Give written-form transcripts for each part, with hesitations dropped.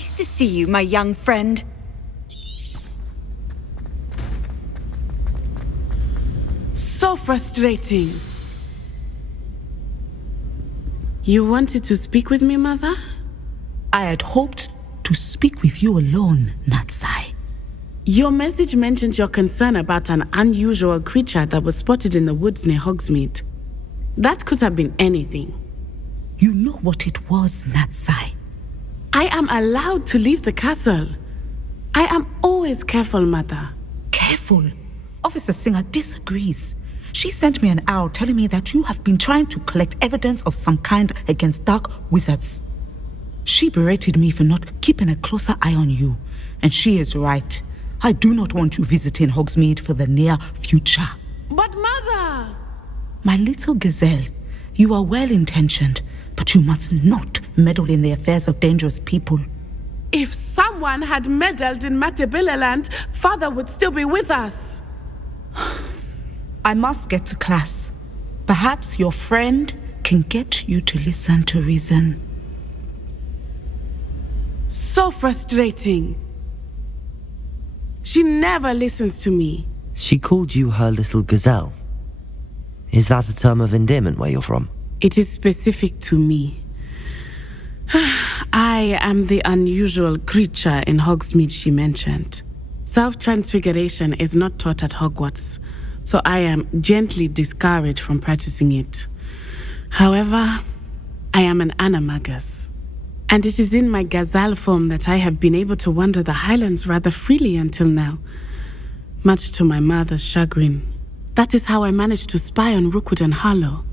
Nice to see you, my young friend. So frustrating. You wanted to speak with me, Mother? I had hoped to speak with you alone, Natsai. Your message mentioned your concern about an unusual creature that was spotted in the woods near Hogsmeade. That could have been anything. You know what it was, Natsai. I am allowed to leave the castle. I am always careful, Mother. Careful. Officer Singer disagrees. She sent me an owl telling me that you have been trying to collect evidence of some kind against dark wizards. She berated me for not keeping a closer eye on you, and she is right. I do not want you visiting Hogsmeade for the near future. But Mother! My little gazelle, you are well-intentioned, but you must not meddle in the affairs of dangerous people. If someone had meddled in Matabeleland, Father would still be with us. I must get to class. Perhaps your friend can get you to listen to reason. So frustrating. She never listens to me. She called you her little gazelle. Is that a term of endearment where you're from? It is specific to me. I am the unusual creature in Hogsmeade she mentioned. Self-transfiguration is not taught at Hogwarts, so I am gently discouraged from practicing it. However, I am an animagus, and it is in my gazelle form that I have been able to wander the highlands rather freely until now, much to my mother's chagrin. That is how I managed to spy on Rookwood and Harlow.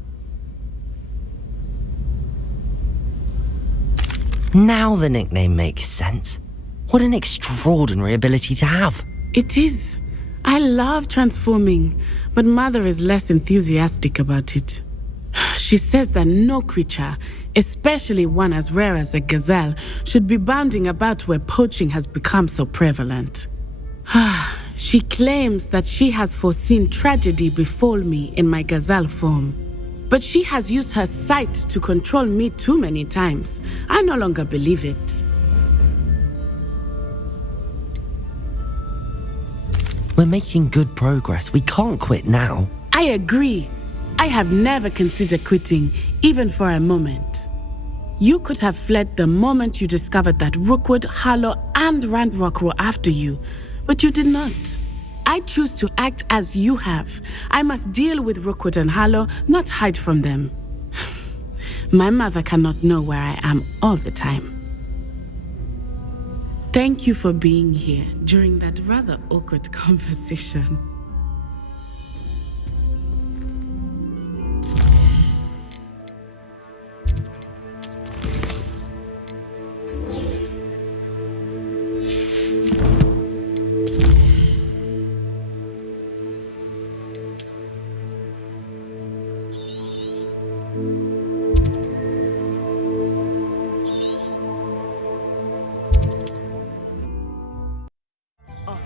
Now the nickname makes sense. What an extraordinary ability to have. It is. I love transforming, but Mother is less enthusiastic about it. She says that no creature, especially one as rare as a gazelle, should be bounding about where poaching has become so prevalent. She claims that she has foreseen tragedy befall me in my gazelle form. But she has used her sight to control me too many times. I no longer believe it. We're making good progress. We can't quit now. I agree. I have never considered quitting, even for a moment. You could have fled the moment you discovered that Rookwood, Harlow, and Randrock were after you, but you did not. I choose to act as you have. I must deal with Rookwood and Harlow, not hide from them. My mother cannot know where I am all the time. Thank you for being here during that rather awkward conversation.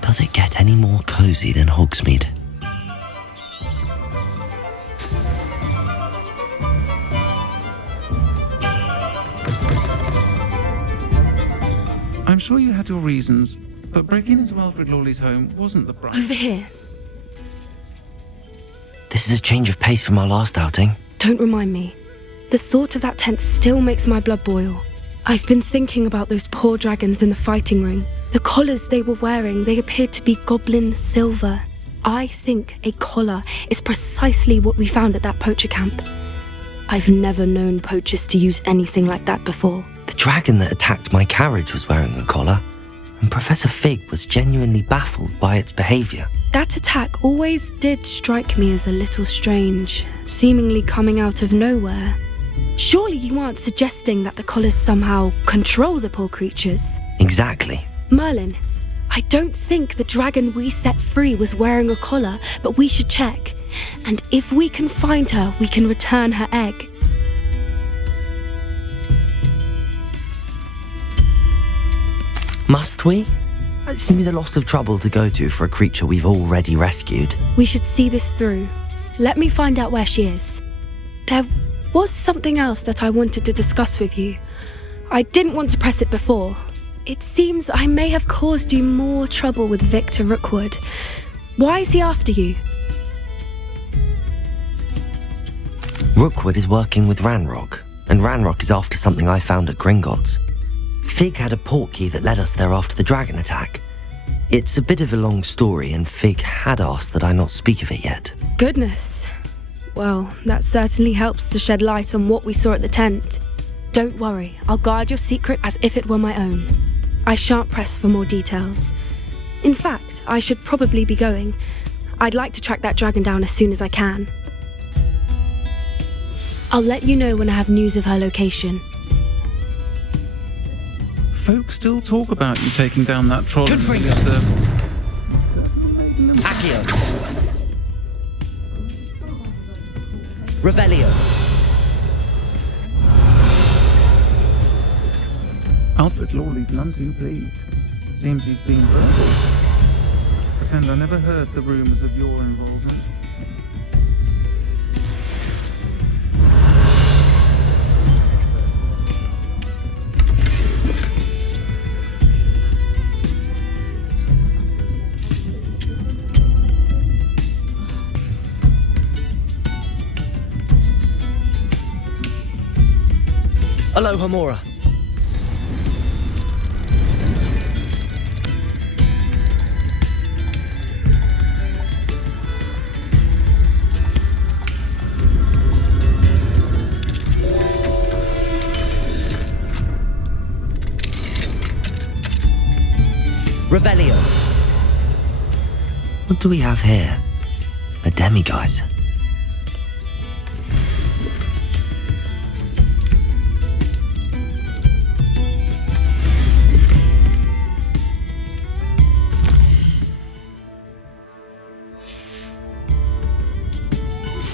Does it get any more cozy than Hogsmeade? I'm sure you had your reasons, but breaking into Alfred Lawley's home wasn't the bright. Over here. This is a change of pace from our last outing. Don't remind me. The thought of that tent still makes my blood boil. I've been thinking about those poor dragons in the fighting ring. The collars they were wearing, they appeared to be goblin silver. I think a collar is precisely what we found at that poacher camp. I've never known poachers to use anything like that before. The dragon that attacked my carriage was wearing a collar, and Professor Fig was genuinely baffled by its behaviour. That attack always did strike me as a little strange, seemingly coming out of nowhere. Surely you aren't suggesting that the collars somehow control the poor creatures? Exactly. Merlin, I don't think the dragon we set free was wearing a collar, but we should check. And if we can find her, we can return her egg. Must we? It seems a lot of trouble to go to for a creature we've already rescued. We should see this through. Let me find out where she is. There was something else that I wanted to discuss with you. I didn't want to press it before. It seems I may have caused you more trouble with Victor Rookwood. Why is he after you? Rookwood is working with Ranrock, and Ranrock is after something I found at Gringotts. Fig had a portkey that led us there after the dragon attack. It's a bit of a long story, and Fig had asked that I not speak of it yet. Goodness. Well, that certainly helps to shed light on what we saw at the tent. Don't worry, I'll guard your secret as if it were my own. I shan't press for more details. In fact, I should probably be going. I'd like to track that dragon down as soon as I can. I'll let you know when I have news of her location. Folk still talk about you taking down that troll. Good for you. Accio. Revelio. Alfred Lawley's none too pleased. Seems he's been verbal. Pretend I never heard the rumours of your involvement. Aloha Mora. Revelio. What do we have here? A demiguise.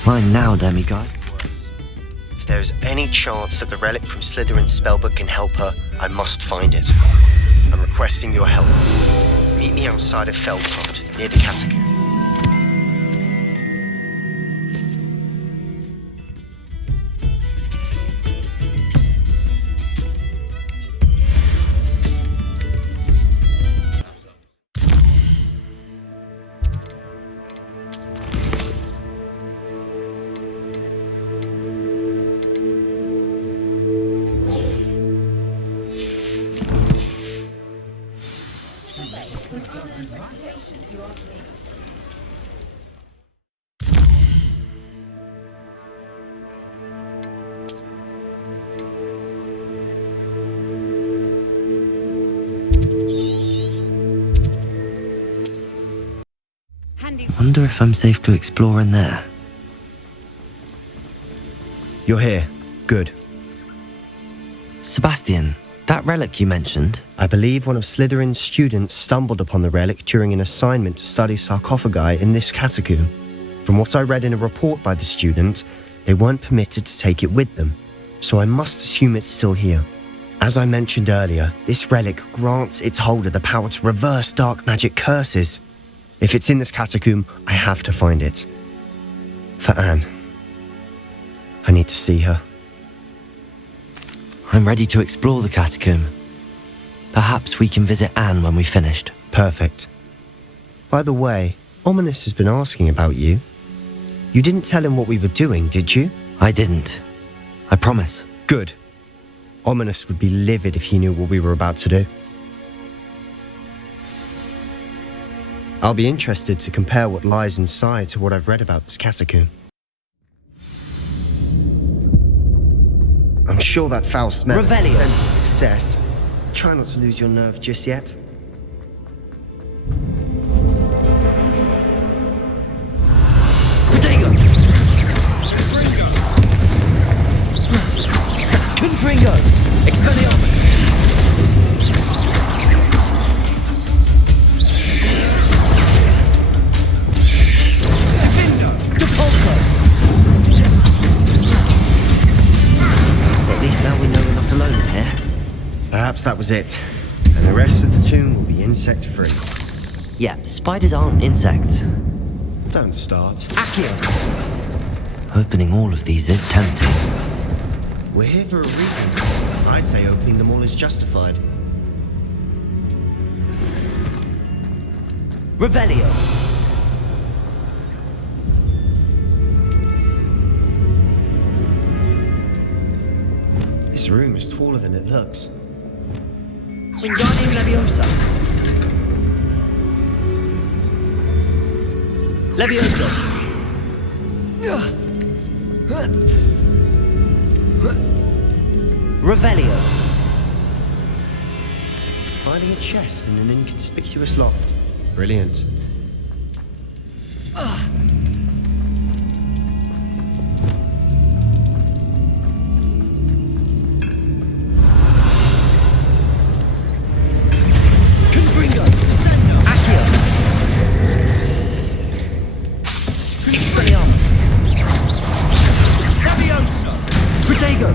Fine now, demiguise. If there is any chance that the relic from Slytherin's spellbook can help her, I must find it. I'm requesting your help. Meet me outside of Feldtoft, near the catacomb. Wonder if I'm safe to explore in there. You're here. Good. Sebastian, that relic you mentioned. I believe one of Slytherin's students stumbled upon the relic during an assignment to study sarcophagi in this catacomb. From what I read in a report by the student, they weren't permitted to take it with them, so I must assume it's still here. As I mentioned earlier, this relic grants its holder the power to reverse dark magic curses. If it's in this catacomb, I have to find it. For Anne. I need to see her. I'm ready to explore the catacomb. Perhaps we can visit Anne when we've finished. Perfect. By the way, Ominous has been asking about you. You didn't tell him what we were doing, did you? I didn't. I promise. Good. Ominous would be livid if he knew what we were about to do. I'll be interested to compare what lies inside to what I've read about this catacomb. I'm sure that foul smell is a scent of success. Try not to lose your nerve just yet. Potato! Confringo! Expelliarmus! At least now we know we're not alone in here. Perhaps that was it. And the rest of the tomb will be insect-free. Yeah, spiders aren't insects. Don't start. Accio! Opening all of these is tempting. We're here for a reason. I'd say opening them all is justified. Revelio. This room is taller than it looks. Wingardium Leviosa. Leviosa. Revelio. Finding a chest in an inconspicuous loft. Brilliant. Confringo. Accio. Expelliarmus. Leviosa. Protego.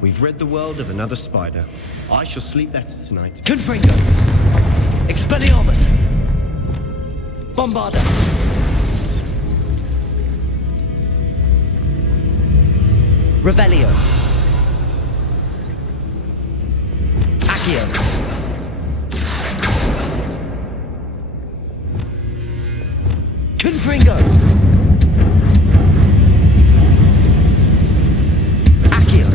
We've rid the world of another spider. I shall sleep better tonight. Confringo. Expelliarmus. Bombarda. Revelio. Accio. Confringo. Accio.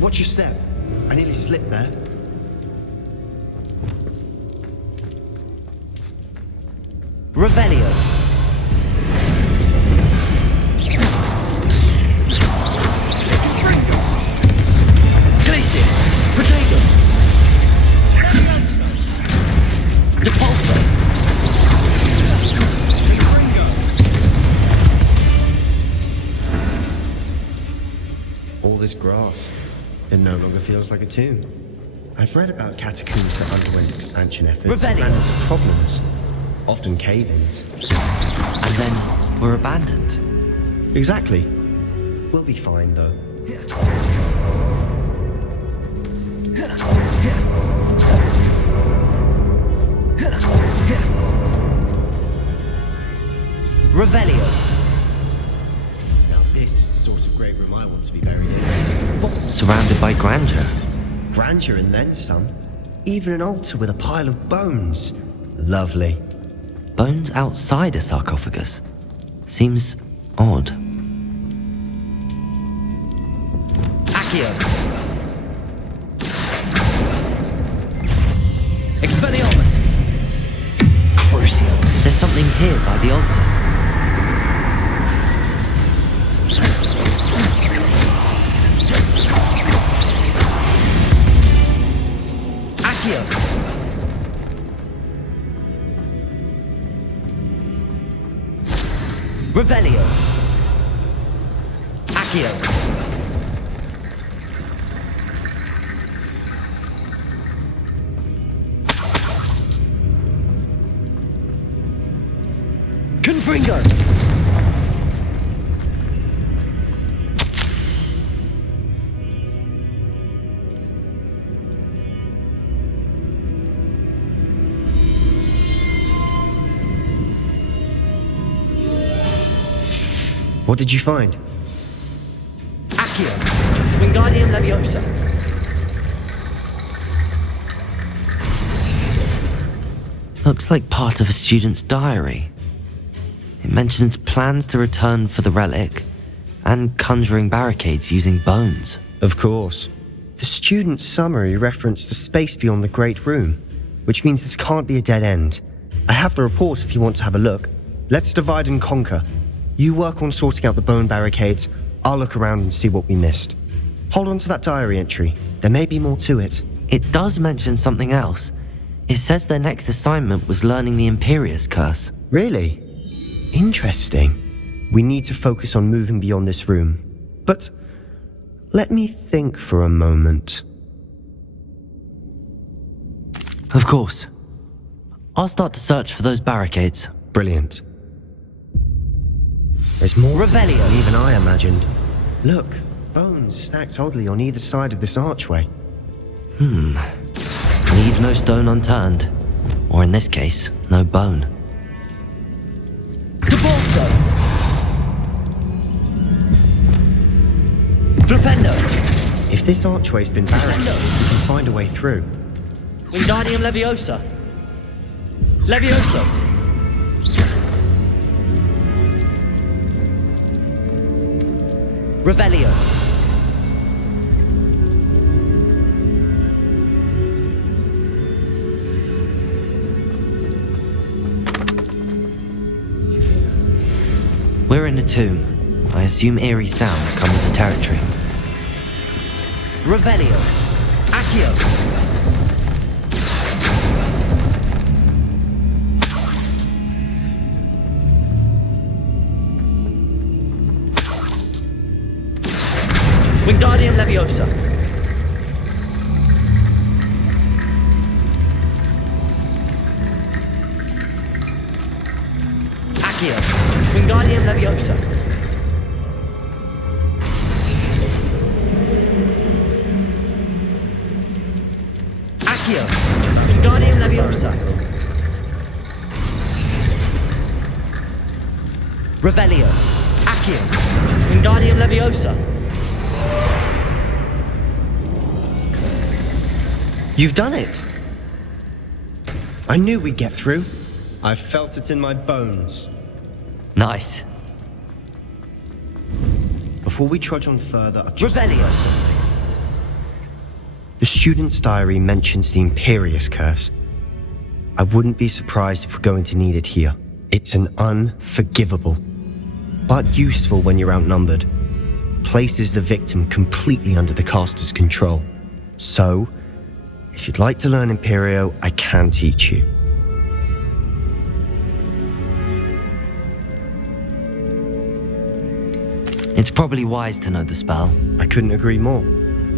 Watch your step. I nearly slipped there. Revelio. Glacius. Protego. Depulso. All this grass. It no longer feels like a tomb. I've read about catacombs that underwent expansion efforts and ran into problems. Often cave-ins. And then were abandoned. Exactly. We'll be fine, though. Revelio. Now this is the sort of great room I want to be buried in. Surrounded by grandeur. Grandeur and then some. Even an altar with a pile of bones. Lovely. Bones outside a sarcophagus. Seems odd. Accio. Expelliarmus. Crucio. There's something here by the altar. Accio. Revelio. Accio. Confringo. What did you find? Accio. Wingardium Leviosa. Looks like part of a student's diary. It mentions plans to return for the relic and conjuring barricades using bones. Of course. The student's summary referenced a space beyond the Great Room, which means this can't be a dead end. I have the report if you want to have a look. Let's divide and conquer. You work on sorting out the bone barricades. I'll look around and see what we missed. Hold on to that diary entry. There may be more to it. It does mention something else. It says their next assignment was learning the Imperius curse. Really? Interesting. We need to focus on moving beyond this room. But let me think for a moment. Of course. I'll start to search for those barricades. Brilliant. There's more to this Revelio. than even I imagined. Look, bones stacked oddly on either side of this archway. Leave no stone unturned. Or in this case, no bone. Debolso! Flipendo! If this archway's been barricaded, we can find a way through. Wingardium Leviosa! Levioso! Revelio! We're in a tomb. I assume eerie sounds come with the territory. Revelio! Accio! Wingardium Leviosa! Accio! Wingardium Leviosa! Accio! Wingardium Leviosa! Revelio! Accio! Wingardium Leviosa! You've done it! I knew we'd get through. I felt it in my bones. Nice. Before we trudge on further, I've just Revelio! The student's diary mentions the Imperious Curse. I wouldn't be surprised if we're going to need it here. It's an unforgivable, but useful when you're outnumbered. Places the victim completely under the caster's control. So, if you'd like to learn Imperio, I can teach you. It's probably wise to know the spell. I couldn't agree more.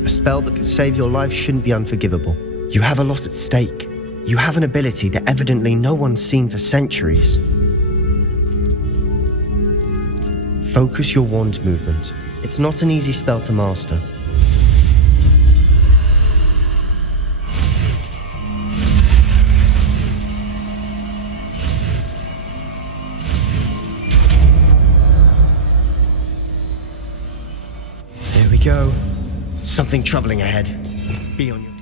A spell that could save your life shouldn't be unforgivable. You have a lot at stake. You have an ability that evidently no one's seen for centuries. Focus your wand's movement. It's not an easy spell to master. There we go. Something troubling ahead. Be on your...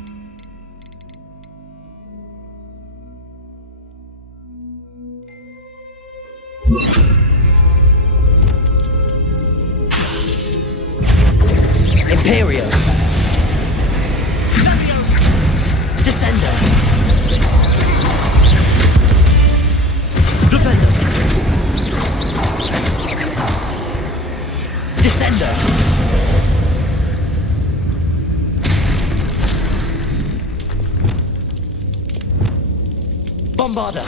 Imperio! Descendo! Flipendo! Descendo! Bombarda!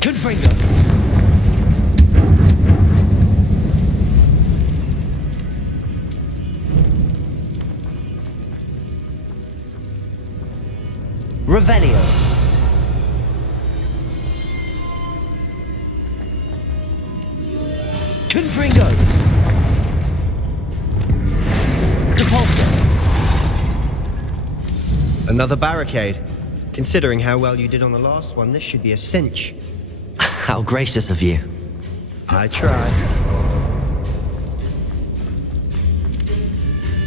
Confringo! Revelio! Confringo! Depulso! Another barricade. Considering how well you did on the last one, this should be a cinch. How gracious of you. I tried.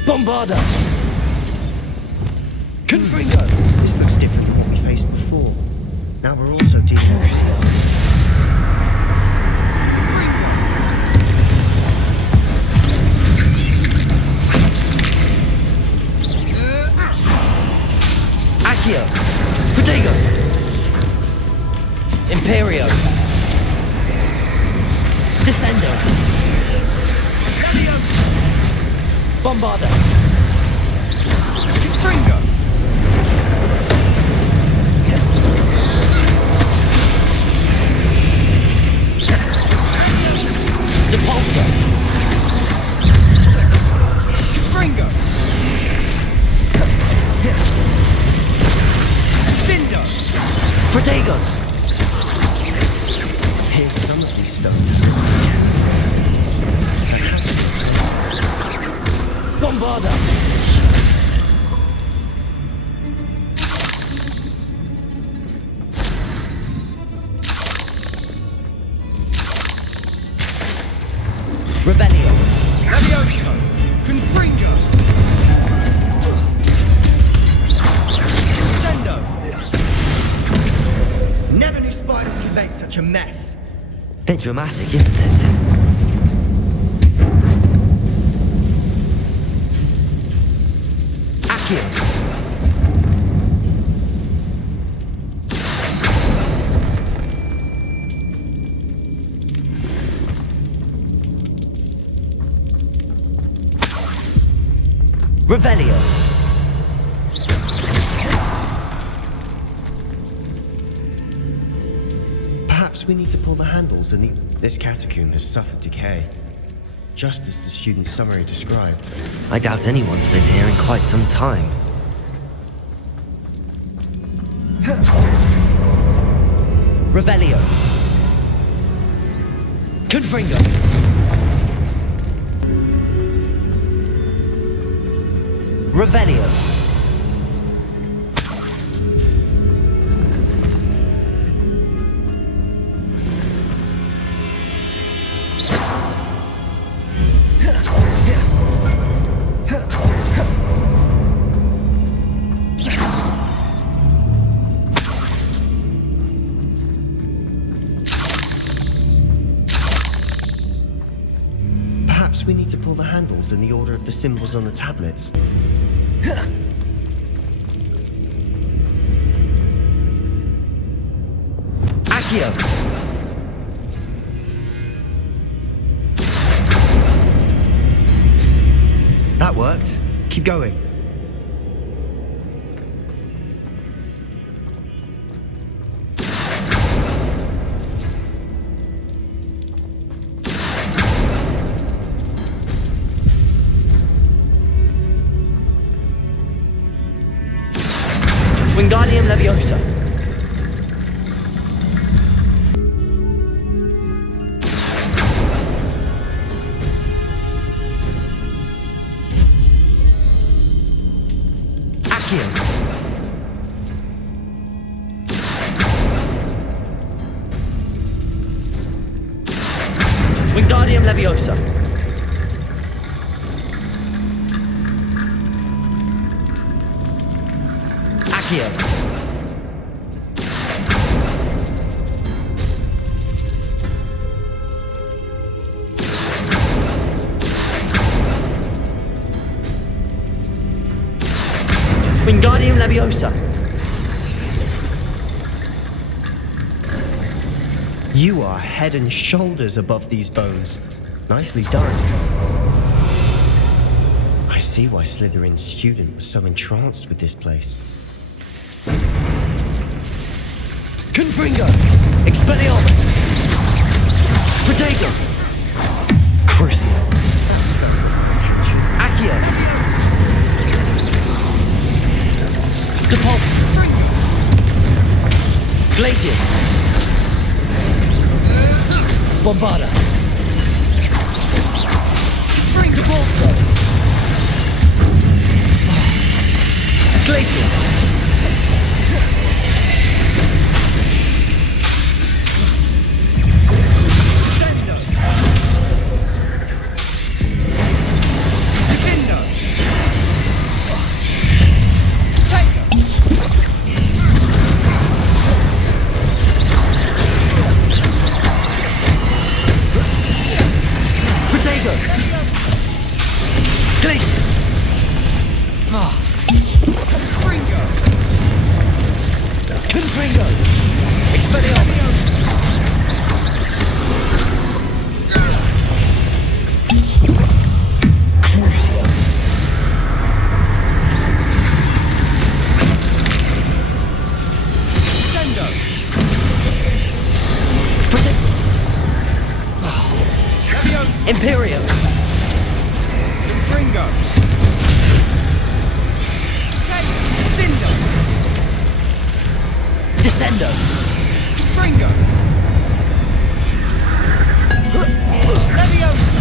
Bombarda! Confringo! This looks different than what we faced before. Now we're also dealing with this. Accio! Protego! Imperio! Descendo! Bombarda! Confringo! Depulso! Confringo! Protego! Here's some of these stones. Bombarda! Revelio! Levioso! Confringo! Descendo! Never knew spiders could make such a mess. Bit dramatic, isn't it? Accio! Revelio! Perhaps we need to pull the handles and this catacomb has suffered decay, just as the student's summary described. I doubt anyone's been here in quite some time. Revelio! Confringo! Revelio! Perhaps we need to pull the handles in the order of the symbols on the tablets. Accio! That worked. Keep going. Wingardium Leviosa! Accio! Wingardium Leviosa! Accio! Wingardium Leviosa! You are head and shoulders above these bones. Nicely done. I see why Slytherin's student was so entranced with this place. Confringo! Expelliarmus! Protego! Crucio! That spell got attention. Accio! Depulse! Glacius! Bombarda! Depulso! Glacius! Imperio! Confringo! Descendo! Fringo! Leviosa!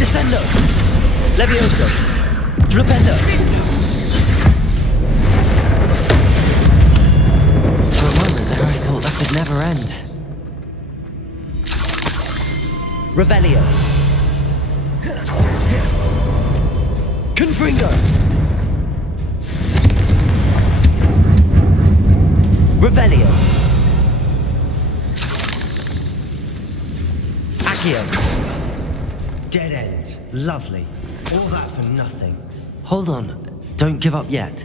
Descendo! Levioso! Flipendo! For a moment there I thought that could never end. Revelio! Confringo! Revelio! Accio! Dead end. Lovely. All that for nothing. Hold on, don't give up yet.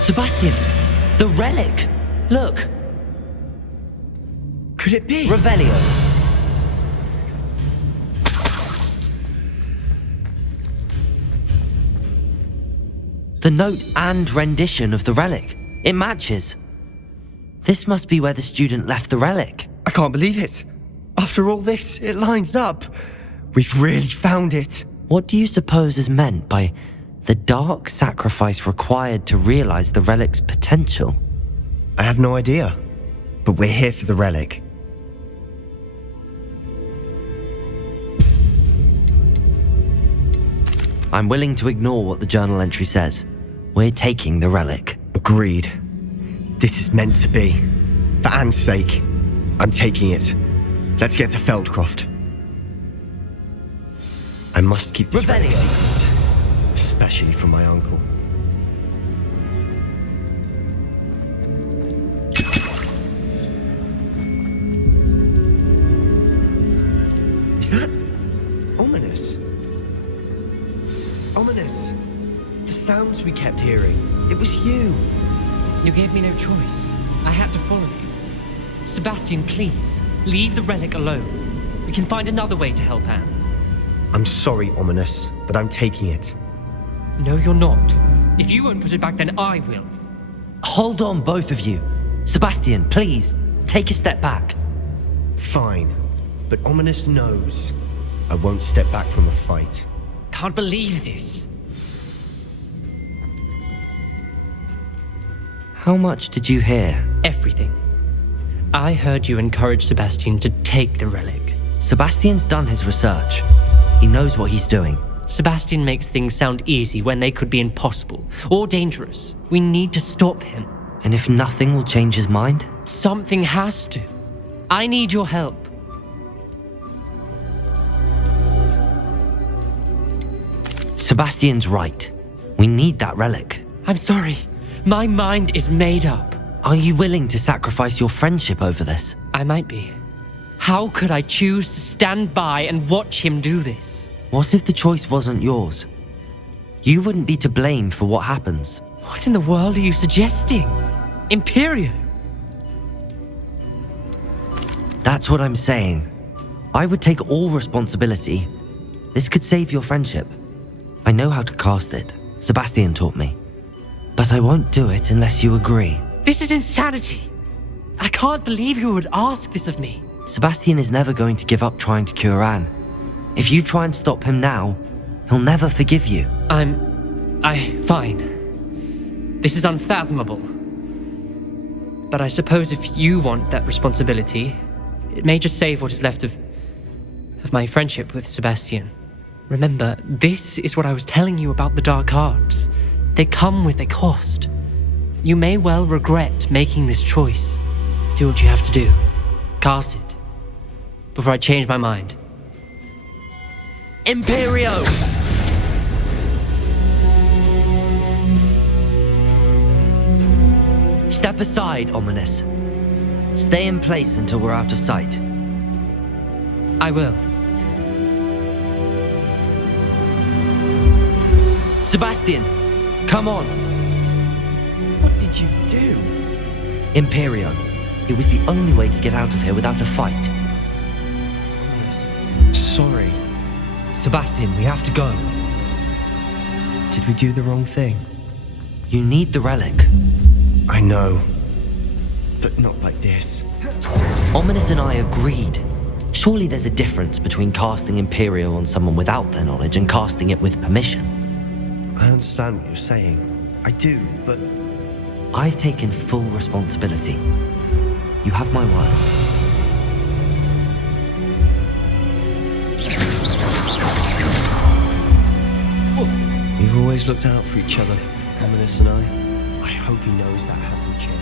Sebastian! The relic! Look! Could it be? Revelio! The note and rendition of the relic. It matches. This must be where the student left the relic. I can't believe it. After all this, it lines up. We've really found it. What do you suppose is meant by the dark sacrifice required to realize the relic's potential? I have no idea. But we're here for the relic. I'm willing to ignore what the journal entry says. We're taking the relic. Agreed. This is meant to be. For Anne's sake, I'm taking it. Let's get to Feldcroft. I must keep this relic secret. Especially from my uncle. Is that ominous? Ominous. The sounds we kept hearing. It was you. You gave me no choice. I had to follow you. Sebastian, please, leave the relic alone. We can find another way to help Anne. I'm sorry, Ominous, but I'm taking it. No, you're not. If you won't put it back, then I will. Hold on, both of you. Sebastian, please, take a step back. Fine, but Ominous knows I won't step back from a fight. Can't believe this. How much did you hear? Everything. I heard you encourage Sebastian to take the relic. Sebastian's done his research. He knows what he's doing. Sebastian makes things sound easy when they could be impossible or dangerous. We need to stop him. And if nothing will change his mind? Something has to. I need your help. Sebastian's right. We need that relic. I'm sorry. My mind is made up. Are you willing to sacrifice your friendship over this? I might be. How could I choose to stand by and watch him do this? What if the choice wasn't yours? You wouldn't be to blame for what happens. What in the world are you suggesting? Imperio? That's what I'm saying. I would take all responsibility. This could save your friendship. I know how to cast it. Sebastian taught me. But I won't do it unless you agree. This is insanity. I can't believe you would ask this of me. Sebastian is never going to give up trying to cure Anne. If you try and stop him now, he'll never forgive you. Fine. This is unfathomable. But I suppose if you want that responsibility, it may just save what is left of my friendship with Sebastian. Remember, this is what I was telling you about the dark arts. They come with a cost. You may well regret making this choice. Do what you have to do. Cast it. Before I change my mind. Imperio! Step aside, Ominous. Stay in place until we're out of sight. I will. Sebastian, come on. What did you do? Imperio. It was the only way to get out of here without a fight. Sorry. Sebastian, we have to go. Did we do the wrong thing? You need the relic. I know. But not like this. Ominous and I agreed. Surely there's a difference between casting imperio on someone without their knowledge and casting it with permission. I understand what you're saying. I do, but... I've taken full responsibility. You have my word. We've always looked out for each other, Ominous and I. I hope he knows that hasn't changed.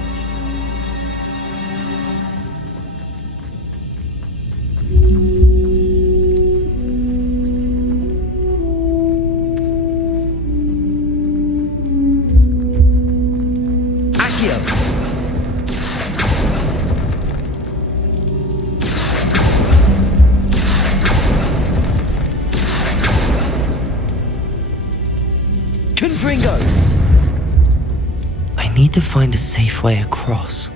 I need to find a safe way across.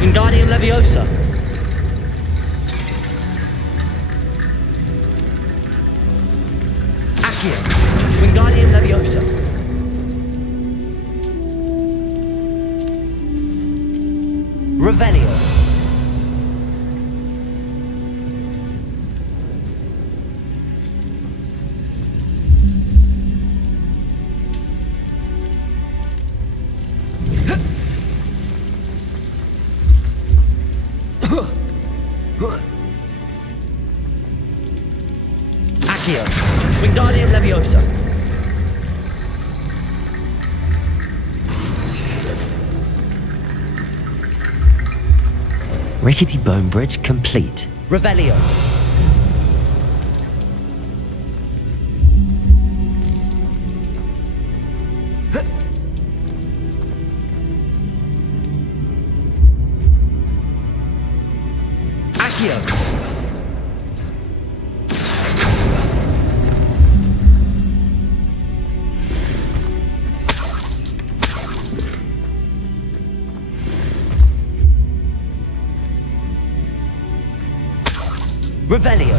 Wingardium Leviosa. Accio. Wingardium Leviosa. Revelio. Accio. Wingardium Leviosa. Rickety Bone Bridge complete. Revelio. Accio. Revelio.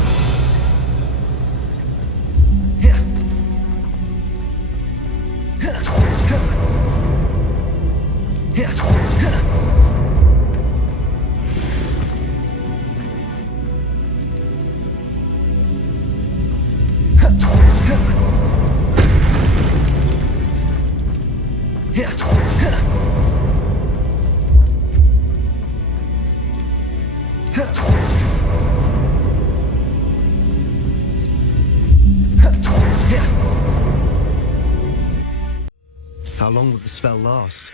How long will the spell last?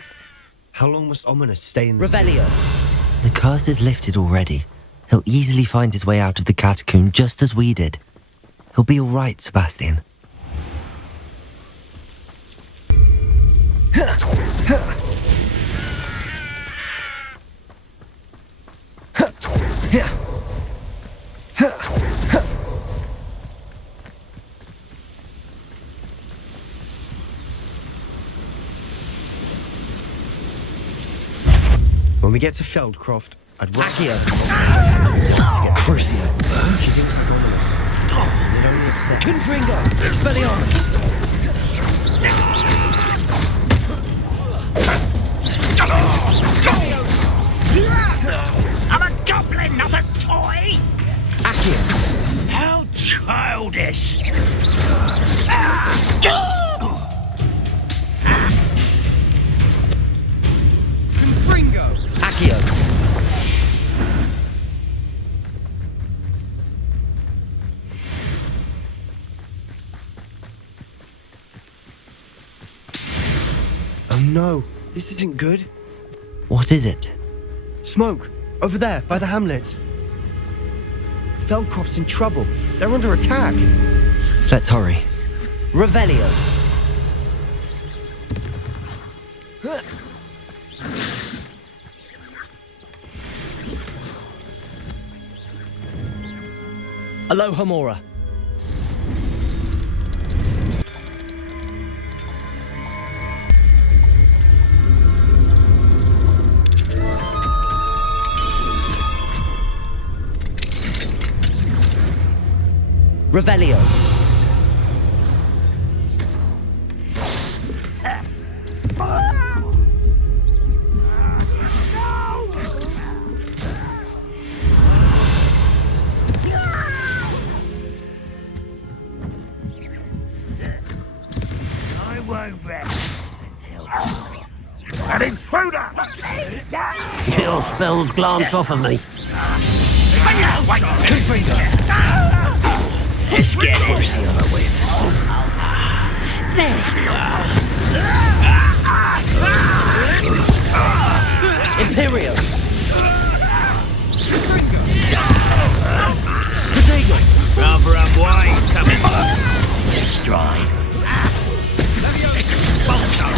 How long must Ominous stay in this? Revelio. The curse is lifted already. He'll easily find his way out of the catacomb just as we did. He'll be all right, Sebastian. When we get to Feldcroft, I'd rather... Accio. Crucio. She thinks like Ominous. And it only upset. Confringo. Expelliarmus. I'm a goblin, not a toy! Accio. How childish! Confringo! Accio. Oh no, this isn't good. What is it? Smoke! Over there, by the hamlet. Feldcroft's in trouble. They're under attack. Let's hurry. Revelio! Aloha Mora. Revelio. I won't rest until an intruder! Your spells glance off of me. Let's get this over with. There you are. Imperio! Rather unwise coming. Stride. Expulso.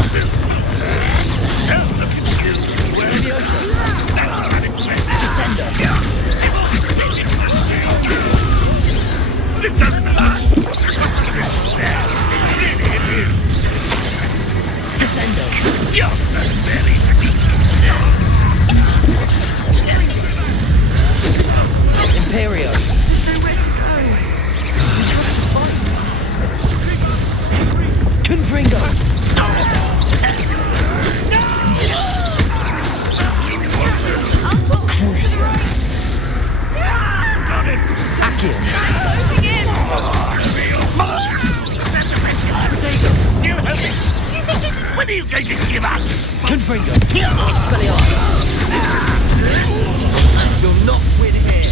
Descendo! You're so silly. Imperio! Confringo! Crucio! Action! Still helping. When are you going to give up? Confringo! Expelliarmus! You'll not win here!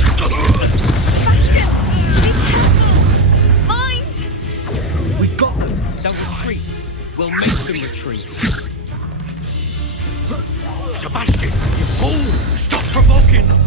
We've got them! They'll retreat! We'll make them retreat! Sebastian, you fool! Stop provoking them!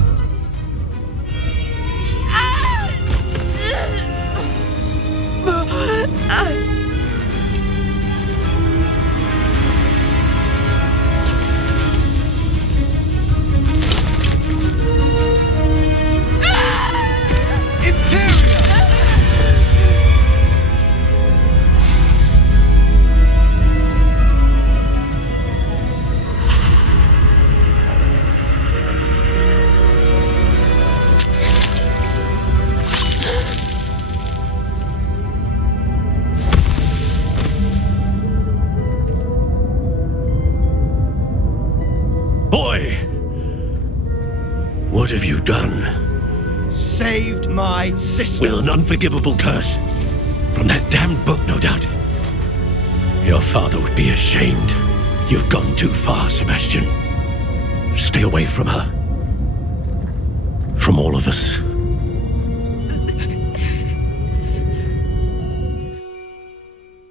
What have you done? Saved my sister. With an unforgivable curse. From that damned book, no doubt. Your father would be ashamed. You've gone too far, Sebastian. Stay away from her. From all of us.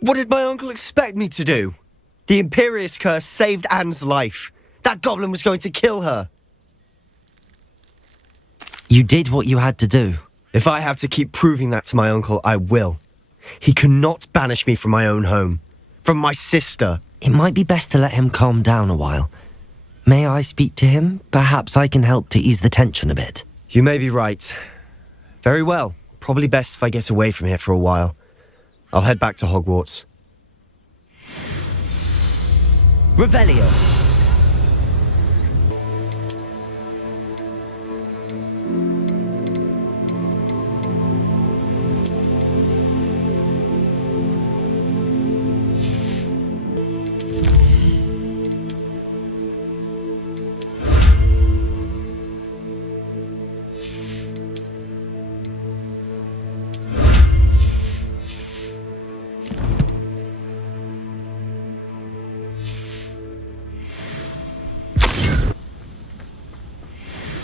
What did my uncle expect me to do? The Imperious curse saved Anne's life. That goblin was going to kill her. You did what you had to do. If I have to keep proving that to my uncle, I will. He cannot banish me from my own home. From my sister. It might be best to let him calm down a while. May I speak to him? Perhaps I can help to ease the tension a bit. You may be right. Very well. Probably best if I get away from here for a while. I'll head back to Hogwarts. Revelio!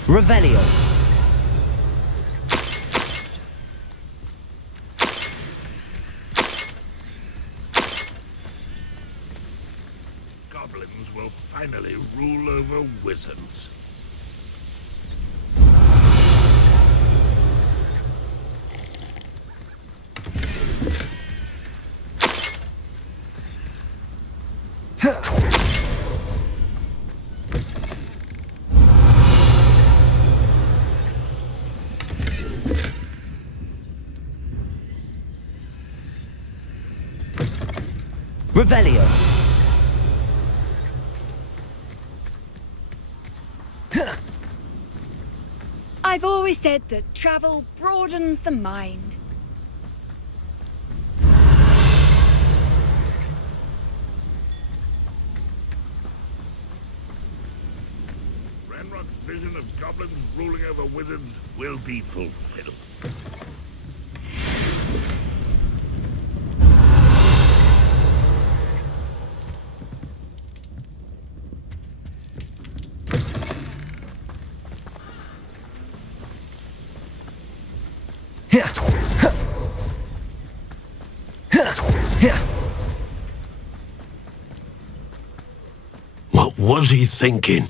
Revelio! Goblins will finally rule over wizards. Revelio. I've always said that travel broadens the mind. Ranrock's vision of goblins ruling over wizards will be fulfilled. What was he thinking?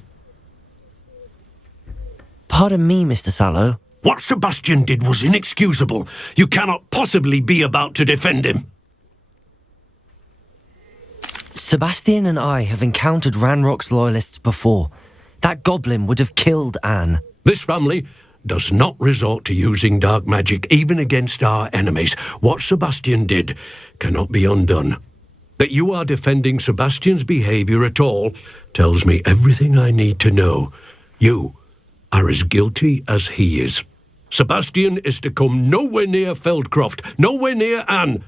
Pardon me, Mr. Sallow. What Sebastian did was inexcusable. You cannot possibly be about to defend him. Sebastian and I have encountered Ranrock's loyalists before. That goblin would have killed Anne. This family does not resort to using dark magic even against our enemies. What Sebastian did cannot be undone. That you are defending Sebastian's behavior at all tells me everything I need to know. You are as guilty as he is. Sebastian is to come nowhere near Feldcroft, nowhere near Anne.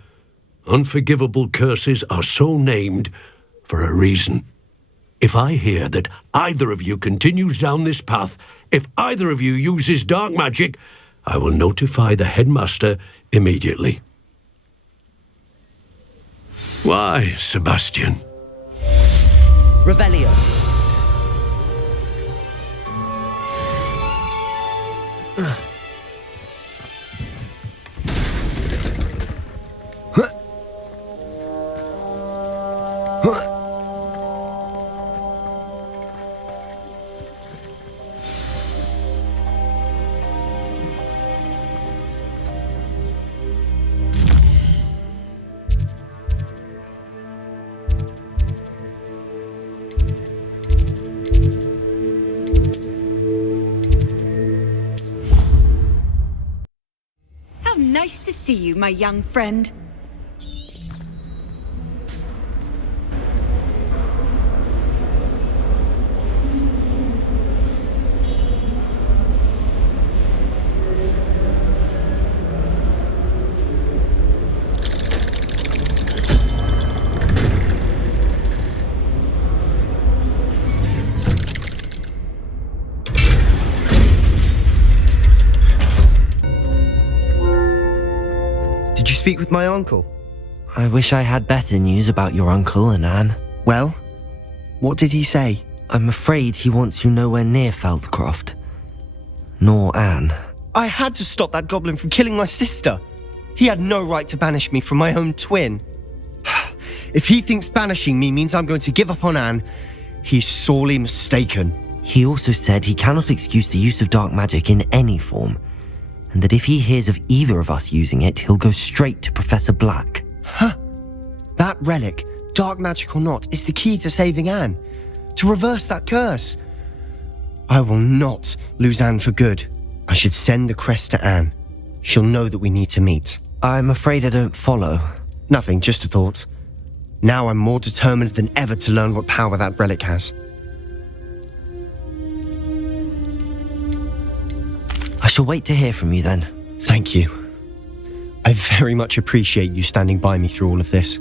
Unforgivable curses are so named for a reason. If I hear that either of you continues down this path, if either of you uses dark magic, I will notify the headmaster immediately. Why, Sebastian? Revelio. How nice to see you, my young friend. Did you speak with my uncle? I wish I had better news about your uncle and Anne. Well, what did he say? I'm afraid he wants you nowhere near Feldcroft. Nor Anne. I had to stop that goblin from killing my sister. He had no right to banish me from my own twin. If he thinks banishing me means I'm going to give up on Anne, he's sorely mistaken. He also said he cannot excuse the use of dark magic in any form, and that if he hears of either of us using it, he'll go straight to Professor Black. Huh. That relic, dark magic or not, is the key to saving Anne. To reverse that curse. I will not lose Anne for good. I should send the crest to Anne. She'll know that we need to meet. I'm afraid I don't follow. Nothing, just a thought. Now I'm more determined than ever to learn what power that relic has. I shall wait to hear from you then. Thank you. I very much appreciate you standing by me through all of this.